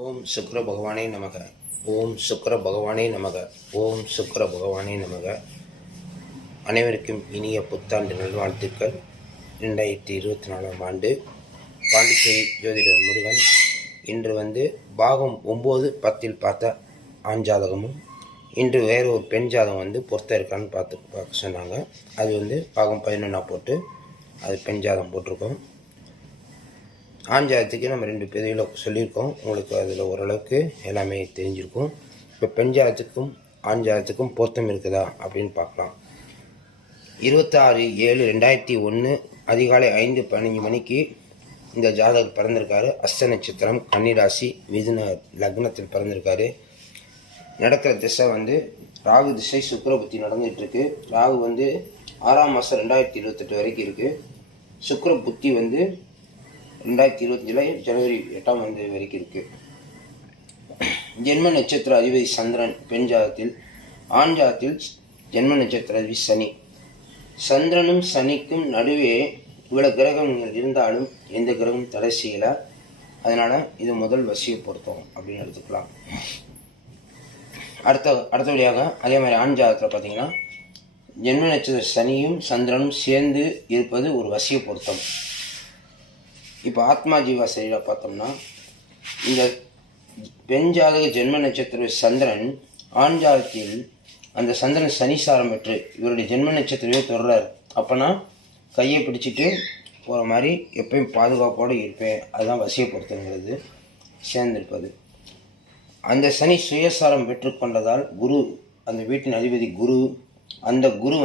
ஓம் சுக்கிர பகவானே நமக. ஓம் சுக்கிர பகவானே நமக. ஓம் சுக்கிர பகவானே நமக. அனைவருக்கும் இனிய புத்தாண்டு நல்வாழ்த்துக்கள். 2024 ஆண்டு பாண்டிச்சேரி ஜோதிடர் முருகன். இன்று பாகம் 9, 10 பார்த்த ஆண் ஜாதகமும், இன்று வேறு ஒரு பெண் ஜாதகம் பொருத்த இருக்கான்னு பார்க்க சொன்னாங்க. அது பாகம் 11 போட்டு அது பெண் ஜாதகம் போட்டிருக்கோம். ஆண் ஜாதகத்துக்கு நம்ம 2 பதிவில் சொல்லியிருக்கோம். உங்களுக்கு அதில் ஓரளவுக்கு எல்லாமே தெரிஞ்சிருக்கும். இப்போ பெண் ஜாதகத்துக்கும் ஆண் ஜாதகத்துக்கும் பொருத்தம் இருக்குதா அப்படின்னு பார்க்கலாம். 26/7/2001 அதிகாலை 5:15 மணிக்கு இந்த ஜாதகர் பிறந்திருக்காரு. அஸ்த நட்சத்திரம், கன்னிராசி, மிதுன லக்னத்தில் பிறந்திருக்காரு. நடக்கிற திசை ராகு திசை, சுக்கிர புத்தி நடந்துகிட்ருக்கு. ராகு 6ஆம் மாதம் 2028 வரைக்கும் இருக்குது. சுக்கிர புத்தி 2025 ஜனவரி 8ஆம் வரைக்கும் இருக்குது. ஜென்ம நட்சத்திர அதிபதி சந்திரன் பெண் ஜாதகத்தில், ஆண் ஜாதகத்தில் ஜென்ம நட்சத்திர அதிபதி சனி. சந்திரனும் சனிக்கும் நடுவே இவ்வளவு கிரகங்கள் இருந்தாலும் எந்த கிரகம் தடை செய்யலை. அதனால் இது முதல் வசிய பொருத்தம் அப்படின்னு எடுத்துக்கலாம். அடுத்தபடியாக அதே மாதிரி ஆண் ஜாதகத்தில் பார்த்தீங்கன்னா ஜென்ம நட்சத்திர சனியும் சந்திரனும் சேர்ந்து இருப்பது ஒரு வசிய பொருத்தம். இப்போ ஆத்மா ஜீவா சரியில் பார்த்தோம்னா, இந்த பெண் ஜாதக ஜென்ம நட்சத்திர சந்திரன் ஆண் ஜாதகத்தில் அந்த சந்திரன் சனிசாரம் பெற்று இவருடைய ஜென்ம நட்சத்திரவே தொடர்றாரு. அப்போனா கையை பிடிச்சிட்டு போகிற மாதிரி எப்பயும் பாதுகாப்போடு இருப்பேன். அதுதான் வசிய பொருத்தங்கிறது, சேர்ந்திருப்பது. அந்த சனி சுயசாரம் பெற்றுக்கொண்டதால் குரு, அந்த வீட்டின் அதிபதி குரு, அந்த குரு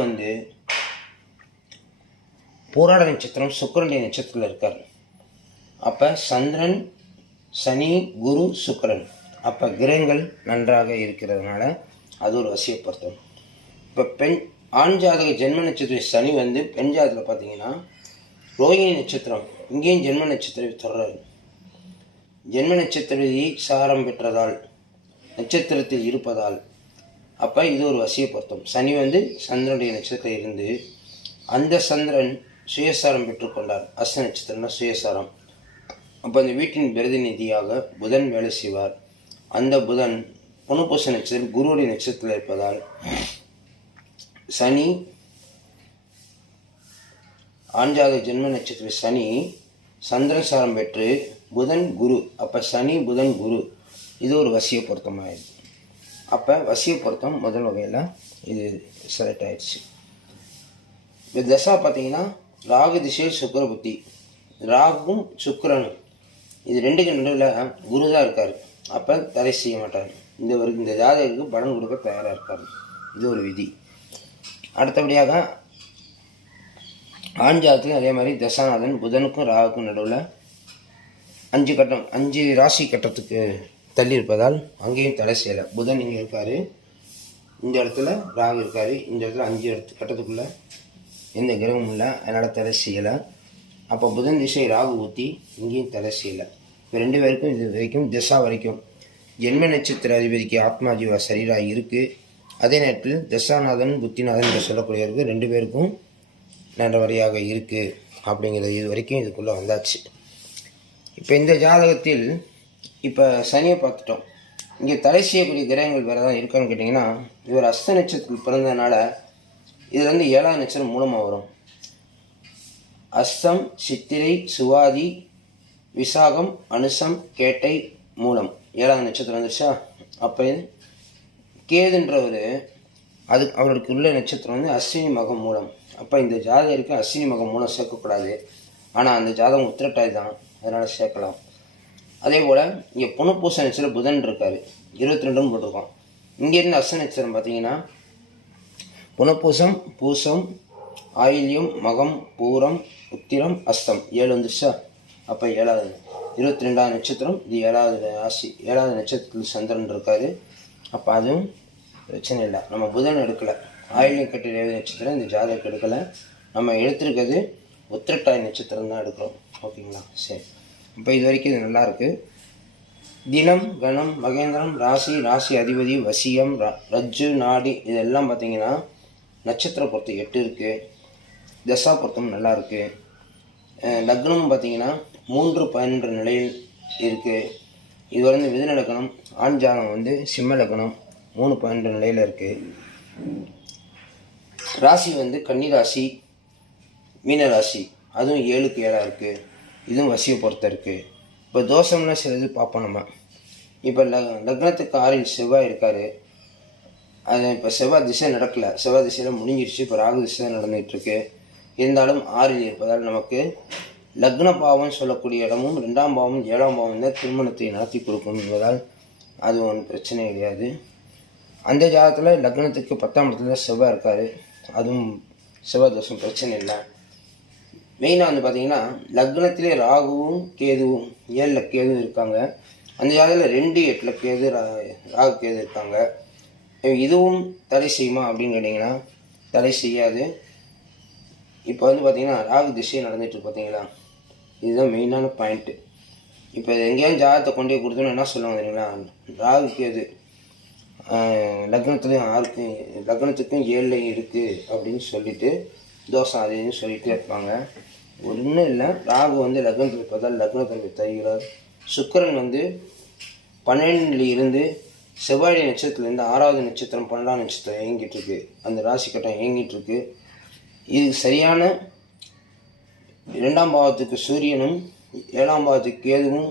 போராட நட்சத்திரம் சுக்கிரனுடைய நட்சத்திரத்தில் இருக்கார். அப்போ சந்திரன், சனி, குரு, சுக்கிரன், அப்போ கிரகங்கள் நன்றாக இருக்கிறதுனால அது ஒரு வசிய பொருத்தம். இப்போ ஆண் ஜாதக ஜென்ம நட்சத்திர சனி பெண் ஜாதகத்தில் பார்த்தீங்கன்னா ரோகிணி நட்சத்திரம், இங்கேயும் ஜென்ம நட்சத்திரம் தொடர்றாரு. ஜென்ம நட்சத்திரத்தை சாரம் பெற்றதால், நட்சத்திரத்தில் இருப்பதால், அப்போ இது ஒரு வசிய பொருத்தம். சனி சந்திரனுடைய நட்சத்திரத்தில் இருந்து அந்த சந்திரன் சுயசாரம் பெற்றுக்கொண்டார். அஸ்த நட்சத்திரம்னா சுயசாரம். அப்போ அந்த வீட்டின் பிரதிநிதியாக புதன் வேலை செய்வார். அந்த புதன் புனர்பூச நட்சத்திரம் குருவுடைய நட்சத்திரத்தில் இருப்பதால் சனி, ஆண்ஜாத ஜென்ம நட்சத்திர சனி சந்திரன் சாரம் பெற்று புதன் குரு, அப்போ சனி புதன் குரு, இது ஒரு வசிய பொருத்தமாகிடுது. அப்போ வசிய பொருத்தம் முதல் வகையில் இது செலக்ட் ஆயிடுச்சு. இப்போ தசா பார்த்தீங்கன்னா ராகு திசையில் சுக்கிர புத்தி, ராகும் சுக்கிரனும் இது ரெண்டுக்கு நடுவில் குரு தான் இருக்கார். அப்போ தடை செய்ய மாட்டார். இந்த ஜாதகருக்கு பலன் கொடுக்க தயாராக இருக்கார். இது ஒரு விதி. அடுத்தபடியாக ஆண் ஜாதகத்துக்கு அதே மாதிரி தசாநாதன் புதனுக்கும் ராகுக்கும் நடுவில் 5 ராசி கட்டத்துக்கு தள்ளி இருப்பதால் அங்கேயும் தடை செய்யலை. புதன் இங்கே இருக்கார், இந்த இடத்துல ராகு இருக்கார், இந்த இடத்துல 5 கட்டத்துக்குள்ளே எந்த கிரகமும் இல்லை, அதனால் தடை செய்யலை. அப்போ புதன் திசை ராகு ஊற்றி இங்கேயும் தடை செய்யலை. இப்போ 2 பேருக்கும் இது வரைக்கும் திசா வரைக்கும் ஜென்ம நட்சத்திர அதிபதிக்கு ஆத்மா ஜீவா சரீராக இருக்குது. அதே நேரத்தில் தசாநாதன் புத்திநாதன் என்று சொல்லக்கூடியவருக்கு 2 பேருக்கும் நல்லவரையாக இருக்குது. அப்படிங்கிறது இது வரைக்கும் இதுக்குள்ளே வந்தாச்சு. இப்போ இந்த ஜாதகத்தில் இப்போ சனியை பார்த்துட்டோம். இங்கே தடை செய்யக்கூடிய கிரகங்கள் வேறு தான் இருக்கான்னு கேட்டிங்கன்னா, இவர் அஸ்த நட்சத்திரத்தில் பிறந்ததுனால இது 7ஆம் நட்சத்திரம் மூலமாக வரும். அஸ்தம், சித்திரை, சுவாதி, விசாகம், அனுசம், கேட்டை, மூலம் 7ஆம் நட்சத்திரம் வந்துருச்சா. அப்போ கேதுன்றவர் அவருக்கு உள்ள நட்சத்திரம் அஸ்வினி மகம் மூலம். அப்போ இந்த ஜாதகருக்கு அஸ்வினி மகம் மூலம் சேர்க்கக்கூடாது. ஆனால் அந்த ஜாதகம் உத்திரட்டாய் தான், அதனால் சேர்க்கலாம். அதே போல் இங்கே புனர்பூச நட்சத்திரம் புதன் இருக்கார், 22 போட்டிருக்கோம். இங்கேருந்து அஸ்த நட்சத்திரம் பார்த்தீங்கன்னா புனர்பூசம், பூசம், ஆயில்யம், மகம், பூரம், உத்திரம், அஸ்தம் 7 வந்துருச்சா. அப்போ 7வது 22ஆம் நட்சத்திரம், இது 7வது ராசி. 7வது நட்சத்திரத்தில் சந்திரன் இருக்கார். அப்போ அதுவும் பிரச்சனை இல்லை. நம்ம புதன் எடுக்கலை, ஆயில்யம் கட்டி ரேவதி நட்சத்திரம் இந்த ஜாதகம் எடுக்கலை. நம்ம எடுத்துருக்கிறது உத்திரட்டாய் நட்சத்திரம் தான் எடுக்கிறோம். ஓகேங்களா? சரி. இப்போ இது வரைக்கும் இது நல்லாயிருக்கு. தினம், கணம், மகேந்திரம், ராசி அதிபதி, வசியம், ரஜ்ஜு, நாடி இதெல்லாம் பார்த்தீங்கன்னா நட்சத்திர பொருத்தம் 8 இருக்குது. தசா பொருத்தம் நல்லா இருக்குது. லக்னமும் பார்த்தீங்கன்னா 3-12 நிலையில் இருக்குது. இது வந்து மிதுன லக்னம். ஆண் ஜாதகம் வந்து சிம்ம லக்னம் 3.2 நிலையில் இருக்குது. ராசி வந்து கன்னி ராசி, மீன ராசி, அதுவும் 7க்கு 7 இருக்குது. இதுவும் வசியை பொறுத்த இருக்குது. இப்போ தோஷம்னா சிலது பார்ப்போம் நம்ம. இப்போ லக்னத்துக்கு 6 செவ்வாய் இருக்கார். அது இப்போ செவ்வாய் திசை நடக்கலை, செவ்வாய் திசையில் முடிஞ்சிருச்சு. இப்போ ராகு திசை தான் நடந்துகிட்ருக்கு. இருந்தாலும் 6 இருப்பதால் நமக்கு லக்ன பாவம் சொல்லக்கூடிய இடமும் 2ஆம் பாவம் 7ஆம் பாவம் தான் திருமணத்தை நடத்தி கொடுக்கும் என்பதால் அது ஒன்றும் பிரச்சனை கிடையாது. அந்த ஜாதகத்தில் லக்னத்துக்கு 10ஆம் இடத்துல செவ்வாய் இருக்கார். அதுவும் செவ்வாய் தோஷம் பிரச்சனை இல்லை. மெயினாக வந்து பார்த்திங்கன்னா லக்னத்திலே ராகுவும் கேதுவும் 7ல் கேதுவும் இருக்காங்க. அந்த ஜாதகத்தில் 2-8 கேது, ராகு கேது இருக்காங்க. இதுவும் தடை செய்யுமா அப்படின்னு கேட்டிங்கன்னா தடை செய்யாது. இப்போ வந்து பார்த்திங்கன்னா ராகு திசை நடந்துகிட்டு பார்த்தீங்களா, இதுதான் மெயினான பாயிண்ட்டு. இப்போ எங்கேயாவது ஜாதகத்தை கொண்டு போய் கொடுத்தோன்னா என்ன சொல்லுவாங்க தெரியுங்களா, ராகு கேது லக்னத்துக்கும் 7ல் இருக்குது அப்படின்னு சொல்லிட்டு தோஷம் அதுன்னு சொல்லிகிட்டே இருப்பாங்க. ஒன்றும் இல்லை. ராகு வந்து லக்னத்தில் இருப்பதால் லக்னத்தில் தருகிறார். சுக்கிரன் வந்து 12ல் இருந்து செவ்வாய் நட்சத்திரத்துலேருந்து 6வது நட்சத்திரம் 12ஆம் நட்சத்திரம் இயங்கிட்டுருக்கு. அந்த ராசி கட்டம் இயங்கிட்டுருக்கு. இது சரியான 2ஆம் பாவத்துக்கு சூரியனும் 7ஆம் பாவத்துக்கு கேதுவும்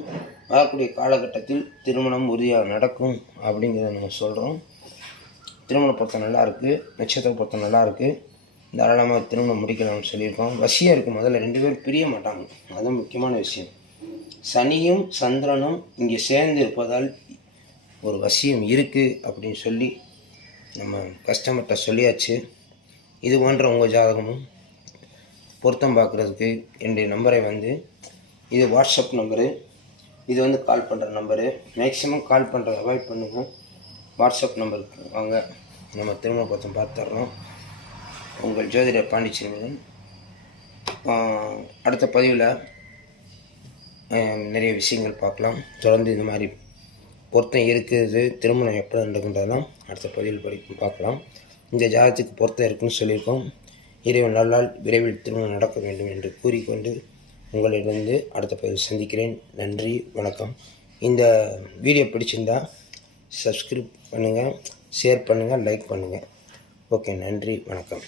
வரக்கூடிய காலகட்டத்தில் திருமணம் உறுதியாக நடக்கும் அப்படிங்கிறத நம்ம சொல்கிறோம். திருமண பொருத்தம் நல்லாயிருக்கு, நட்சத்திர பொருத்தம் நல்லாயிருக்கு. தாராளமாக திருமணம் முடிக்கலாம்னு சொல்லியிருக்கோம். வசியம் இருக்குது. முதல்ல 2 பேரும் பிரிய மாட்டாங்க, அதுவும் முக்கியமான விஷயம். சனியும் சந்திரனும் இங்கே சேர்ந்து இருப்பதால் ஒரு வசியம் இருக்குது அப்படின்னு சொல்லி நம்ம கஸ்டமர்கிட்ட சொல்லியாச்சு. இது போன்ற உங்கள் ஜாதகமும் பொருத்தம் பார்க்குறதுக்கு என்னுடைய நம்பரை வந்து, இது வாட்ஸ்அப் நம்பரு, இது வந்து கால் பண்ணுற நம்பரு. மேக்ஸிமம் கால் பண்ணுறத அவாய்ட் பண்ணுங்கள். வாட்ஸ்அப் நம்பருக்கு வாங்க, நம்ம திருமண பொருத்தம் பார்த்துட்றோம். உங்கள் ஜோதிடர் பாண்டிச்செல்வன். அடுத்த பதிவில் நிறைய விஷயங்கள் பார்க்கலாம். தொடர்ந்து இந்த மாதிரி பொருத்தம் இருக்குது, திருமணம் எப்போ நடக்குன்றதெல்லாம் அடுத்த பதிவில் பார்க்கலாம். இந்த ஜாதகத்துக்கு பொருத்தம் இருக்குன்னு சொல்லியிருக்கோம். இறைவன் நல்லால் விரைவில் திருமணம் நடக்க வேண்டும் என்று கூறிக்கொண்டு உங்களிடந்து அடுத்த பதிவில் சந்திக்கிறேன். நன்றி, வணக்கம். இந்த வீடியோ பிடிச்சிருந்தால் சப்ஸ்கிரைப் பண்ணுங்கள், ஷேர் பண்ணுங்கள், லைக் பண்ணுங்கள். ஓகே, நன்றி, வணக்கம்.